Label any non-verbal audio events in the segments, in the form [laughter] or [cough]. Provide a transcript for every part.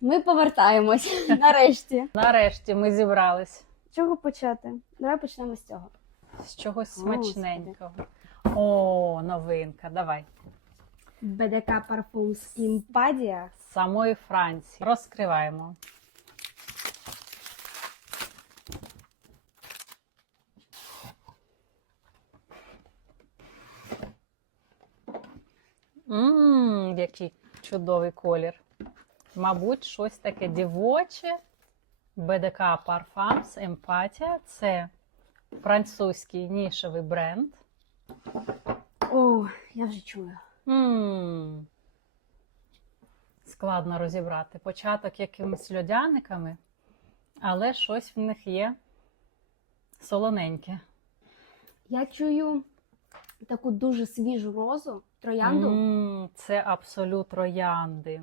Ми повертаємось [laughs] нарешті. Нарешті ми зібрались З Чого почати? Давай почнемо з цього. з чогось смачненького. О, новинка, давай. БДК Parfums Імпадія. З самої Франції. Розкриваємо. Ммм, який чудовий колір. Мабуть, щось таке дівоче. БДК Parfums Емпатія. Це французький нішевий бренд. О, я вже чую. М. Складно розібрати. Початок якимись льодяниками, але щось в них є солоненьке. Я чую таку дуже свіжу розу, троянду. М, Це абсолют троянди.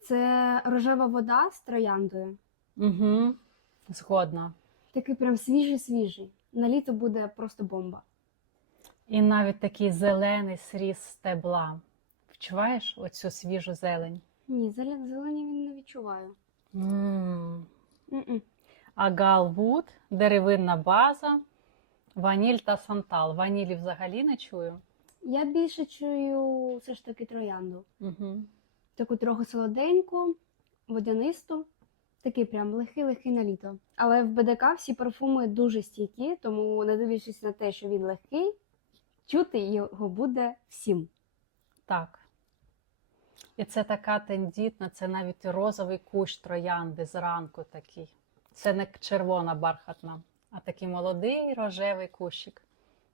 Це рожева вода з трояндою. Угу. Згодна. Такий прям свіжий-свіжий. На літо буде просто бомба. І навіть такий зелений сріз стебла. Вчуваєш оцю свіжу зелень? Ні, зелені він не відчуваю. М. М-м. Агалвуд, деревинна база, ваніль та сантал. Ванілі взагалі не чую. Я більше чую все ж таки троянду. Угу. Таку трохи солоденьку, водянисту. Такий прям легкий-легкий на літо. Але в БДК всі парфуми дуже стійкі, тому не дивлячись на те, що він легкий, чути його буде всім. Так. І це така тендітна, це навіть розовий кущ троянди зранку такий. Це не червона бархатна, а такий молодий рожевий кущик.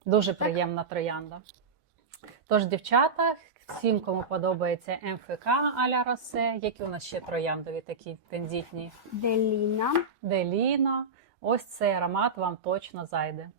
Дуже приємна троянда. Тож, дівчата, всім, кому подобається МФК Аля Росе, які у нас ще трояндові такі тендітні, Деліна. Деліно. Ось цей аромат вам точно зайде.